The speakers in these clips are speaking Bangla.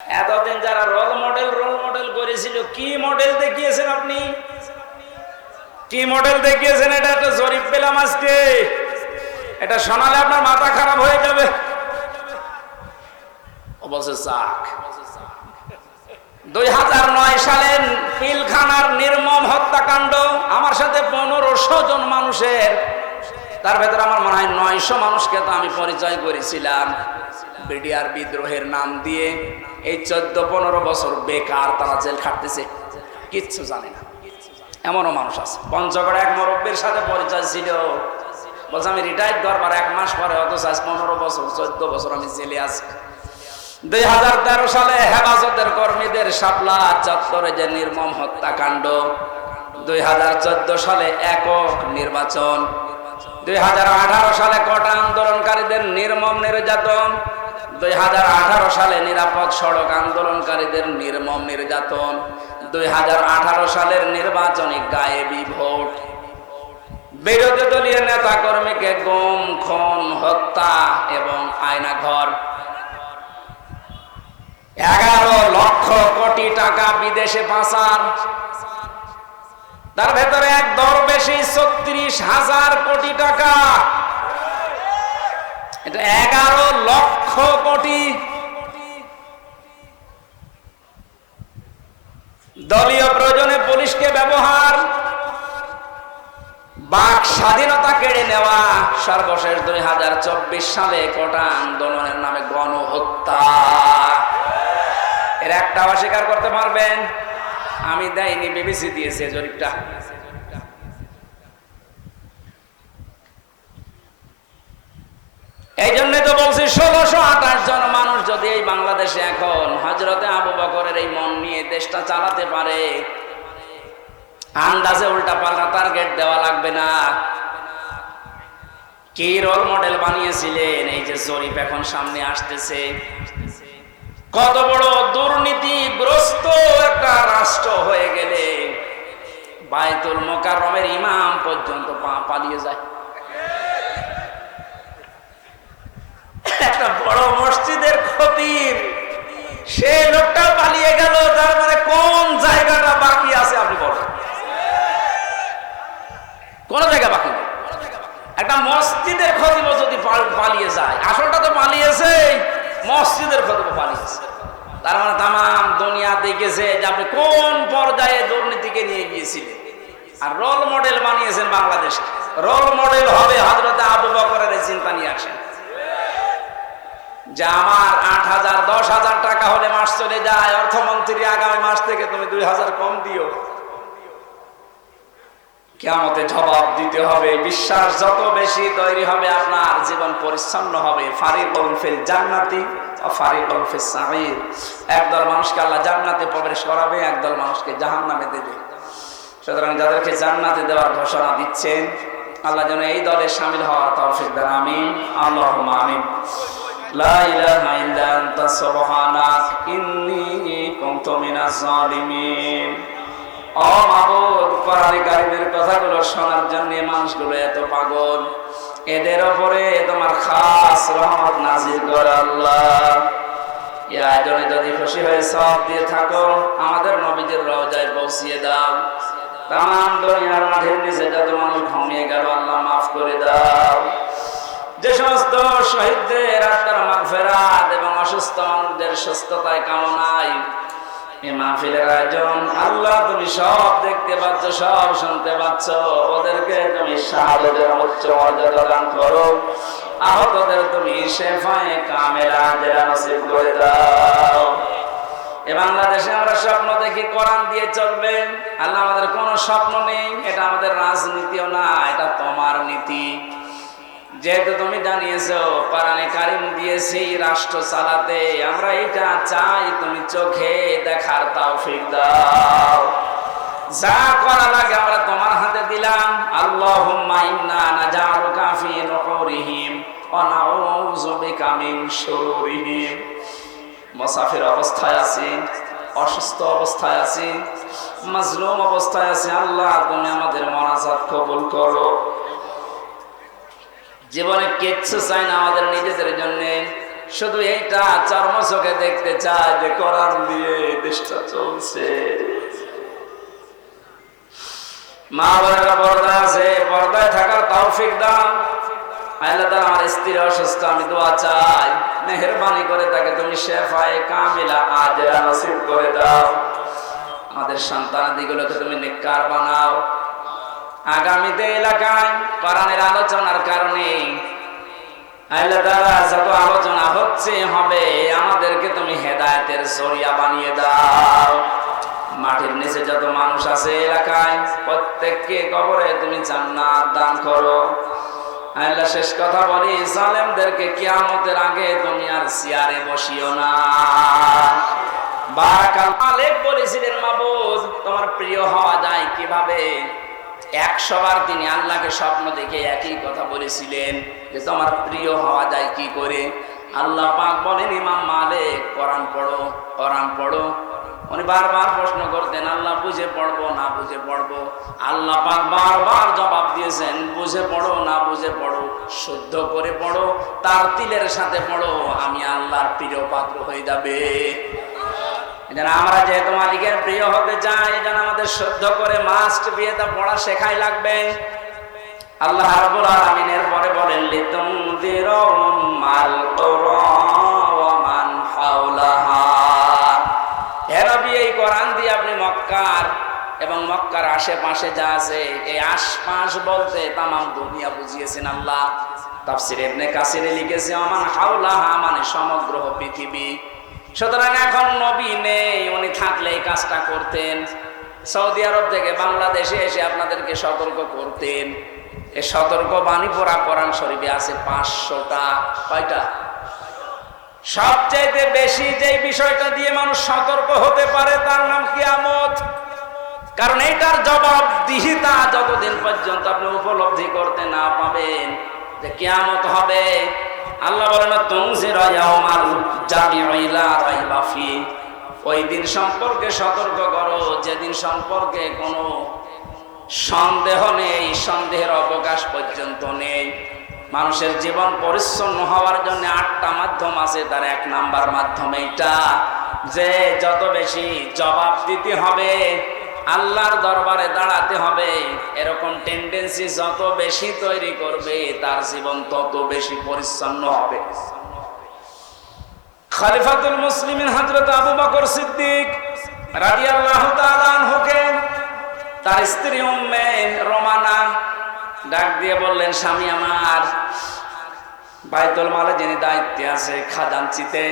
এতদিন যারা রোল মডেল করেছিল, কি মডেল দেখিয়েছেন আপনি? কি মডেল দেখিয়েছেন? এটা একটা জরিপ পেলাম আজকে। এটা শোনালে আপনার মাথা খারাপ হয়ে যাবে। অবশ্যই 2009 সালের পিলখানার নির্মম হত্যাকাণ্ড, আমার সাথে 1500 জন মানুষের, তার ভেতরে আমার মনে হয় 900 মানুষকে তো আমি পরিচয় করেছিলাম বিডিআর বিদ্রোহের নাম দিয়ে। এই 14-15 বছর বেকার তারা জেল খাটতেছে, কিচ্ছু জানে না। এমনও মানুষ আছে। পঞ্চগড়ে এক মুরব্বীর সাথে পরিচয় ছিল, বলছে আমি রিটায়ার্ড করবার 1 মাস পরে, অথচ আজ 15 বছর 14 বছর আমি জেলে আছি। 2013 সালে হেফাজতের কর্মীদের শাপলা চত্বরে যে নির্মম হত্যাকাণ্ড, 2014 সালে একক নির্বাচন, 2018 সালে কোটা আন্দোলনকারীদের নির্মম নির্যাতন, 2018 সালে নিরাপদ সড়ক আন্দোলনকারীদের নির্মম নির্যাতন, 2018 সালের নির্বাচনী গায়েবী ভোট, বিরোধী দলীয় নেতা কর্মীকে গুম, খুন, হত্যা এবং আয়নাঘর, 11 লক্ষ কোটি টাকা বিদেশে পাচার, তার ভেতরে এক দরবেশি 36,000 কোটি টাকা। এটা 11 লক্ষ কোটি। দলীয় প্রয়োজনে পুলিশকে ব্যবহার, বাক স্বাধীনতা কেড়ে নেওয়া, সর্বশেষ 2024 সালে কোটা আন্দোলনের নামে গণহত্যা। এর একটা অস্বীকার করতে পারবেন? আমি দেয়নি, বিবিসি দিয়েছে জরিপটা। এই জন্য তো বলছি 1628 জন মানুষ যদি এই বাংলাদেশে এখন হযরতে আবু বকরের এই মন নিয়ে দেশটা চালাতে পারে, আন্দাজে উল্টা পাল্টা টার্গেট দেওয়া লাগবে না। কি রোল মডেল বানিয়েছিলেন? এই যে জরিপ এখন সামনে আসতেছে, কত বড় দুর্নীতিগ্রস্ত একটা রাষ্ট্র হয়ে গেলে বাইতুল মোকাররমের ইমাম পর্যন্ত পালিয়ে যায়। একটা বড় মসজিদের খতিব, সে লোকটা পালিয়ে গেল, তার মানে কোন জায়গাটা বাকি আছে আপনি বলেন? কোন জায়গা বাকি নেই। একটা মসজিদের খতিব যদি পালিয়ে যায়, আসলটা তো পালিয়েছে, মসজিদের খতিব পালিয়েছে, তার মানে তামাম দুনিয়া দেখেছে যে আপনি কোন পর্যায়ে দুর্নীতিকে নিয়ে গিয়েছিলেন। আর রোল মডেল বানিয়েছেন বাংলাদেশ। রোল মডেল হবে হযরতে আবু বকরের চিন্তা নিয়ে আসেন যে আমার 8,000 10,000 টাকা হলে মাস চলে যায়, অর্থমন্ত্রী আগামী মাস থেকে তুমি 2,000 কম দিও। কিয়ামতে জবাব দিতে হবে। বিশ্বাস যত বেশি তৈরি হবে, আপনার জীবন পরিচ্ছন্ন হবে। ফারিকুন ফিল জান্নাতি ওয়া ফারিকুন ফিস সাঈর। একদল মানুষকে আল্লাহ জান্নাতে প্রবেশ করাবে, একদল মানুষকে জাহান্নামে দেবে। সুতরাং যাদেরকে জান্নাতে দেওয়ার ঘোষণা দিচ্ছেন, আল্লাহ যেন এই দলে শামিল হওয়ার তৌফিক দেন। আমিন, আল্লাহুম্মা আমিন। লা ইলাহা ইল্লা আনতা সুবহানাক ইন্নী কুনতু মিনাজ জালিমিন। ও মাবুদ, কোরআনে কারীমের কথাগুলো শোনার জন্য মানুষগুলো এত পাগল, এদের উপরে তোমার খাস রহমত নাযিল করো আল্লাহ। এই আয়োজনে যদি খুশি হয়ে সওয়াব দিয়ে থাকো, আমাদের নবীজির রওজায় পৌঁছিয়ে দাও। তামাম দুনিয়ার মাঠের নিচে যত মানুষ ঘুমিয়ে গেল, আল্লাহ মাফ করে দাও। যে সমস্ত শহীদদের আত্মার মাগফিরাত এবং অসুস্থ মানুষদের সুস্থতায় কামনায় এই মাহফিলের আয়োজন, আল্লাহ তুমি সব দেখতে পাচ্ছ, সব শুনতে পাচ্ছ। ওদেরকে তুমি শাহাদাতের উচ্চ মর্যাদা দান করো, আহতদের তুমি শেফায়ে কামেলা আজরা নসিব করে দাও। এই বাংলাদেশে আমরা স্বপ্ন দেখি কোরআন দিয়ে চলবে। আল্লাহ, আমাদের কোনো স্বপ্ন নেই, এটা আমাদের রাজনীতিও না, এটা তোমার নীতি। যেহেতু তুমি জানিয়েছো কোরআনে কারীম দিয়েছি রাষ্ট্র চালাতে, আমরা এটা চাই তুমি চোখে দেখার তৌফিক দাও। যা করা লাগে আমরা তোমার হাতে দিলাম। আল্লাহুম্মা ইন্না নাজআলুকা ফি নুহুরিহিম ওয়া নাউযু বিকা মিন শুরুরিহিম। মুসাফির অবস্থায় আছি, অসুস্থ অবস্থায় আছি, মাজলুম অবস্থায় আছি, আল্লাহ তুমি আমাদের মোনাজাত কবুল করো। জীবনে কিচ্ছু চাই না আমাদের নিজেদের জন্য, শুধু এইটা চর্ম চোখে দেখতে চায় যে কোরআন দিয়ে দেশটা চলছে। মা বোনেরা পর্দা আছে, পর্দায় থাকার তৌফিক দান। আল্লাহ তাআলা আমার স্ত্রী অসুস্থ, আমি দোয়া চাই মেহেরবানি করে তাকে তুমি শেফায়ে কামিলা আজরা নসিব করে দাও। আমাদের সন্তানাদিগুলোকে তুমি নেককার বানাও। আগামীতে এলাকায় কোরআনের আলোচনার কারণে আল্লাহ তাআলা যত আলোচনা হচ্ছে হবে, আমাদেরকে তুমি হেদায়েতের জরিয়া বানিয়ে দাও। মাটির নিচে যত মানুষ আছে এলাকায় প্রত্যেককে কবরে তুমি জান্নাত দান করো। আল্লাহ শেষ কথা বলি, জালেমদেরকে কিয়ামতের আগে তুমি আর চেয়ারে বসিও না। বারাকাল মালিক বলেছিলেন, মাবুদ তোমার প্রিয় হওয়া যায় কিভাবে? 100 বার তিনি আল্লাহকে স্বপ্ন দেখে একই কথা বলেছিলেন যে তোমার প্রিয় হওয়া যায় কি করে? আল্লাহ পাক বলেন, ইমাম মালিক কোরআন পড়ো, কোরআন পড়ো। উনি বারবার প্রশ্ন করতেন, আল্লাহ বুঝে পড়বো না বুঝে পড়বো? আল্লাহ পাক বারবার জবাব দিয়েছেন, বুঝে পড়ো না বুঝে পড়ো, শুদ্ধ করে পড়ো, তার তিলের সাথে পড়ো, আমি আল্লাহর প্রিয় পাত্র হয়ে যাবে। এজন্য আমরা যেহেতু মালিকের প্রিয় হতে চাই, এজন্য আমাদের শুদ্ধ করে মাস্ট বিয়েটা পড়া শেখাই লাগবে। আল্লাহ রাব্বুল আলামিন এর পরে বলেন, লিতুনদিরু উম্মাল কুরা ওয়া মান হাওলাহা। হে নবী, এই কোরআন দিয়ে আপনি মক্কার এবং মক্কার আশেপাশে যা আছে, এই আশপাশ বলতে তামাম দুনিয়া বুঝিয়েছেন আল্লাহ। তাফসীর ইবনে কাসিরে লিখেছে, ওমান হাওলাহা মানে সমগ্র পৃথিবী। সুতরাং এখন নবী নেই, উনি থাকলে এই কাজটা করতেন। সৌদি আরব থেকে বাংলাদেশে এসে আপনাদেরকে সতর্ক করতেন। এই সতর্ক বাণী পড়া কোরআন শরীফে আছে 500টা। কয়টা? সবচেয়ে বেশি যে বিষয়টা দিয়ে মানুষ সতর্ক হতে পারে তার নাম কিয়ামত। কারণ এইটার জবাবদিহিতা যতদিন পর্যন্ত আপনি উপলব্ধি করতে না পাবেন যে কিয়ামত হবে, আল্লাহ বলেন, তুনজিরা ইয়াউমাল জামিউ লা রাইবা ফি। ওই দিন সম্পর্কে সতর্ক করো যেদিন সম্পর্কে কোনো সন্দেহ নেই, সন্দেহের অবকাশ পর্যন্ত নেই। মানুষের জীবন পরিচ্ছন্ন হওয়ার জন্য 8টা মাধ্যম আছে, তার 1 নাম্বার মাধ্যম এইটা যে যত বেশি জবাব দিতে হবে, আল্লাহর দরবারে দাঁড়াতে হবে, এরকম টেন্ডেন্সি যত বেশি তৈরি করবে তার জীবন তত বেশি পরিচ্ছন্ন হবে। খলিফাতুল মুসলিমিন হযরত আবু বকর সিদ্দিক রাদিয়াল্লাহু তাআলা আনহুকে তার স্ত্রী উম্মে রোমানা ডাক দিয়ে বললেন, স্বামী আমার, বাইতুল মালে যিনি দায়িত্বে আছে খাজানচিতে,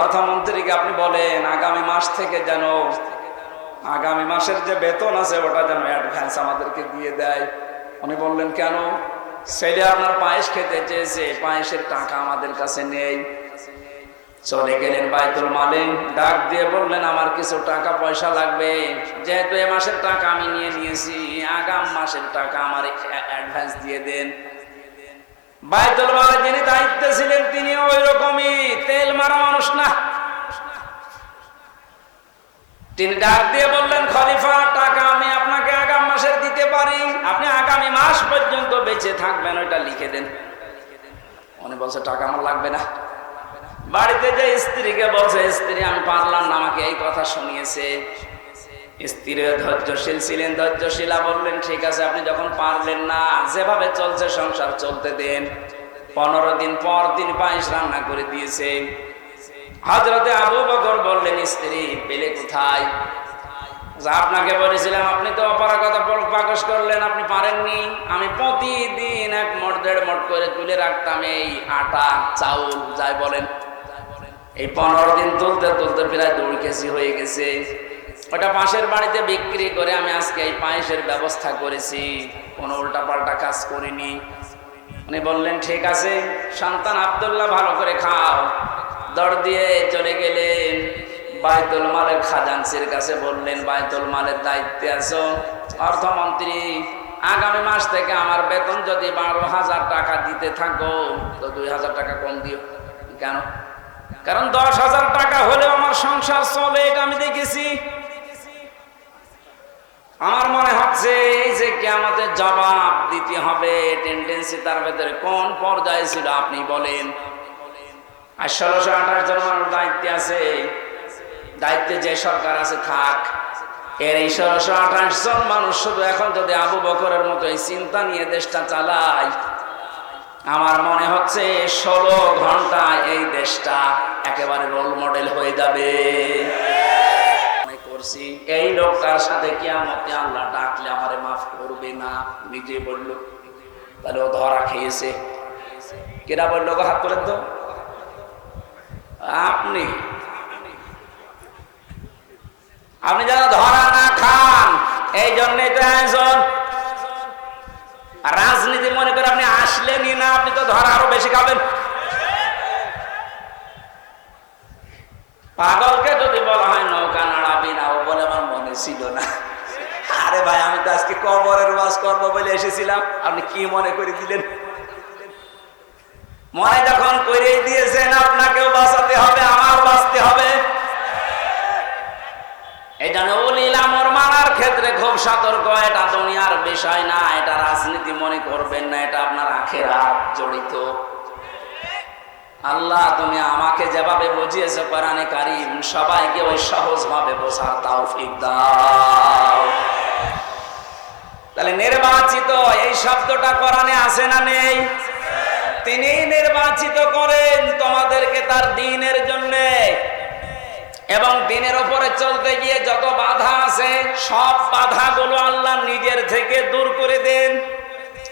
অর্থমন্ত্রীকে আপনি বলেন আগামী মাস থেকে যেন আগামী মাসের যে বেতন আছে ওটা যেন অ্যাডভান্স আমাদেরকে দিয়ে দেয়। উনি বললেন, কেন? ছেলে আপনার পায়েস খেতে চেয়েছে, পায়েসের টাকা আমাদের কাছে নেই। চলে গেলেন বাইতুল মালে, ডাক দিয়ে বললেন, আমার কিছু টাকা পয়সা লাগবে, যেহেতু এ মাসের টাকা আমি নিয়ে নিয়েছি, আগাম মাসের টাকা আমার অ্যাডভান্স দিয়ে দেন। বাইতুল মালে যিনি দায়িত্বে ছিলেন তিনি ওই রকমই তেল মারা মানুষ না। তিনি ডাক দিয়ে বললেন, খলিফা, টাকা আমি আপনাকে আগাম মাসের দিতে পারি, আপনি আগামী মাস পর্যন্ত বেঁচে থাকবেন, ওইটা লিখে দেন। উনি বলছে, টাকা আমার লাগবে না। বাড়িতে যে স্ত্রীকে বলছে, স্ত্রী আমি পারলাম না, আমাকে এই কথা শুনিয়েছে। স্ত্রী ধৈর্যশীল ছিলেন, ধৈর্যশীলা বললেন, ঠিক আছে, আপনি যখন পারলেন না, যেভাবে চলছে সংসার চলতে দেন। 15 দিন পর তিনি পায়েস রান্না করে দিয়েছে। হযরতে আবু বকর বললেন, স্ত্রী পেলে কোথায়? আপনাকে বলেছিলাম, আপনি তো অপারগতা প্রকাশ করলেন, আপনি পারেননি। আমি প্রতিদিন 1 মোট 1.5 মোট করে তুলে রাখতাম এই আটা চাউল, যাই বলেন। এই 15 দিন তুলতে তুলতে প্রায় 2 কেজি হয়ে গেছে। ওটা পাশের বাড়িতে বিক্রি করে আমি আজকে এই পায়েসের ব্যবস্থা করেছি, কোনো উল্টাপাল্টা কাজ করিনি। উনি বললেন, ঠিক আছে, সন্তান আব্দুল্লাহ ভালো করে খাও। দর দিয়ে চলে গেলেন বাইতুল মালের খাজানচির কাছে, বললেন, বাইতুল মালের দায়িত্বে আছো, অর্থমন্ত্রী, আগামী মাস থেকে আমার বেতন যদি 12,000 টাকা দিতে থাকো তো 2,000 টাকা কম দিও। কেন? কারণ 10,000 টাকা হলেও আমার সংসার চলে, এটা আমি দেখেছি। আমার মনে হচ্ছে এই যে কিয়ামতের জবাব দিতে হবে টেন্ডেন্সি তার ভেতরে কোন পর্যায়ে ছিল আপনি বলেন। আর 1628 জন মানুষ দায়িত্বে আছে। দায়িত্বে যে সরকার আছে থাক, এর এই 1628 জন মানুষ শুধু এখন যদি আবু বকরের মতো এই চিন্তা নিয়ে দেশটা চালায়, আমার মনে হচ্ছে 16 ঘন্টায় এই দেশটা একেবারে রোল মডেল হয়ে যাবে। করছি এই লোকটার সাথে কিয়ামতে আল্লাহ ডাকলে আমারে মাফ করবে না, নিজে বলল। তাহলে ও ধরা খেয়েছে। কেরা বললো গো, হাত তোলেন তো। আপনি আপনি যেন ধরা না খান, এই জন্যই তো আয়োজন। রাজনীতি মনে করে আপনি আসলেনই না, আপনি তো ধরা আরো বেশি খাবেন। পাগলকে যদি বলা হয় নৌকা নাড়াবি না, ও বলে আমার মনে ছিল না। আরে ভাই, আমি তো আজকে কবরের ওয়াজ করবো বলে এসেছিলাম, আপনি কি মনে করে দিলেন? মনে যখন করে দিয়েছেন, আপনাকেও বাঁচাতে হবে, আমার বাঁচতে হবে। এই জন্য উলিল আমর মানার ক্ষেত্রে খুব সতর্ক। এটা দুনিয়ার বিষয় না, এটা রাজনীতি মনে করবেন না, এটা আপনার আখিরাত জড়িত। আল্লাহ, তুমি আমাকে যেভাবে বুঝিয়েছো কোরআনে কারীম, সবাইকে ওই সহজ ভাবে বোঝার তৌফিক দাও। তাহলে নির্বাচিত এই শব্দটা কোরআনে আছে না নেই? তিনি নির্বাচিত করেন তোমাদেরকে তার দ্বীনের জন্য, এবং দ্বীনের উপরে চলতে গিয়ে যত বাধা আছে সব বাধাগুলো আল্লাহ নিজের থেকে দূর করে দেন।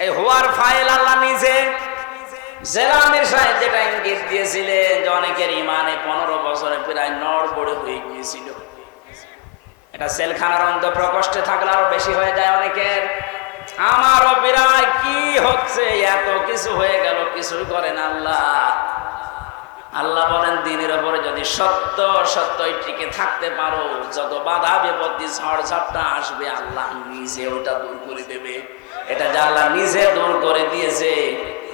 এই হুয়ার ফাইল আল্লাহ নিজে। জেলানির সাহেব যেটা ইঙ্গিত দিয়েছিলেন যে অনেকের ইমানে 15 বছরে প্রায় নড়বড়ে হয়ে গিয়েছিল, এটা সেলখানার অন্ত প্রকোষ্ঠে থাকলে আরো বেশি হয়ে যায় অনেকের। আমারও প্রায় কি হচ্ছে, এত কিছু হয়ে গেল, কিছুই করেন আল্লাহ। আল্লাহ বলেন দ্বীনের উপরে যদি সত্যই টিকে থাকতে পারো, যত বাধা বিপত্তি ঝড় ঝাপটা আসবে আল্লাহ নিজে ওটা দূর করে দেবে। এটা যে আল্লাহ নিজে দূর করে দিয়েছে।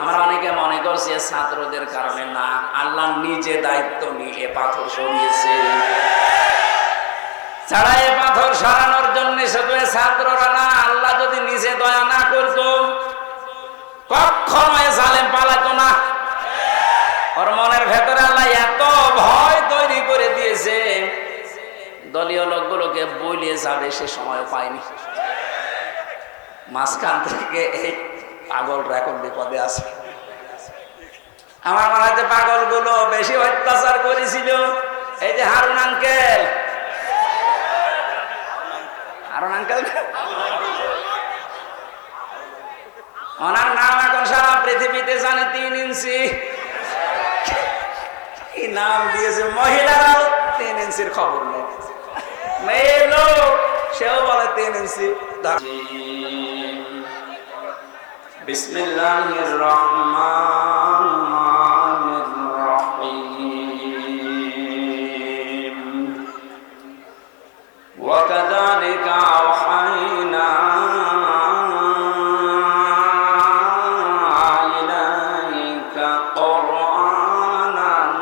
আমরা অনেকে মনে করছি ছাত্রদের কারণে, না, আল্লাহ নিজে দায়িত্ব নিয়ে এ পাথর সরিয়েছে। ছাড়া এ পাথর সরানোর জন্য শুধু ছাত্ররা না, আল্লাহ যদি নিজে দয়া না করতো কখনো জালেম পালাতো না। ওর মনের ভেতরে আল্লাহ এত ভয় তৈরি করে দিয়েছে, দলীয় লোকগুলোকে বলিয়ে যাবে সে সময় পায়নি। মাঝখান থেকে এই পাগলরা এখন বিপদে আছে। আমার মনে হয় পাগল গুলো বেশি অত্যাচার করেছিল এই যে হারুন আঙ্কেল। ওনার নাম এখন সারা পৃথিবীতে জানে, 3 ইঞ্চি। কি নাম দিয়েছে, মহিলারাও 3 ইঞ্চির খবর নেই। মেয়ে লোক সেও বলে 3 ইঞ্চি। বিসমিল্লাহির রহমানির রহিম। ওয়া কাযালিকা আওহাইনা ইলাইকা কুরআনান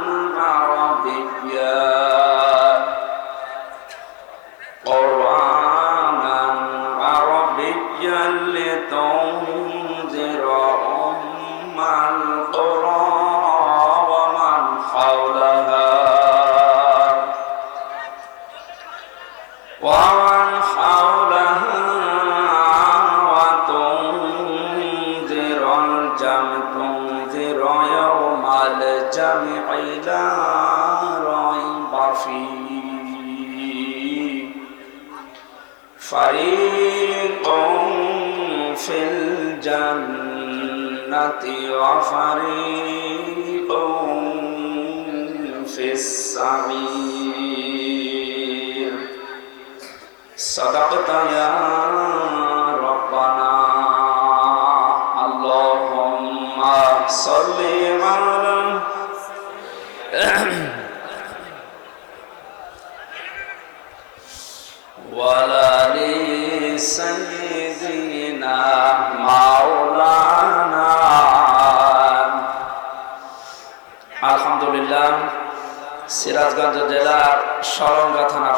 আরাবিয়্যা লিতুনযিরা উম্মাল কুরা ওয়া মান হাওলাহা ওয়া তুনযিরাল তুনযিরা ইয়াওমাল জামঈ লা রাইবা ফীহি ফারিকুন ফিল জান্নাতি ওয়া ফারিকুন ফিস সাঈর। সাদাকতা ইয়া রাব্বানা। আল্লাহুম্মা সাল্লি আলা ওয়ালালি সাইয়্যিদিনা মাওলানা। আলহামদুলিল্লাহ, সিরাজগঞ্জ জেলার সরঙ্গা থানা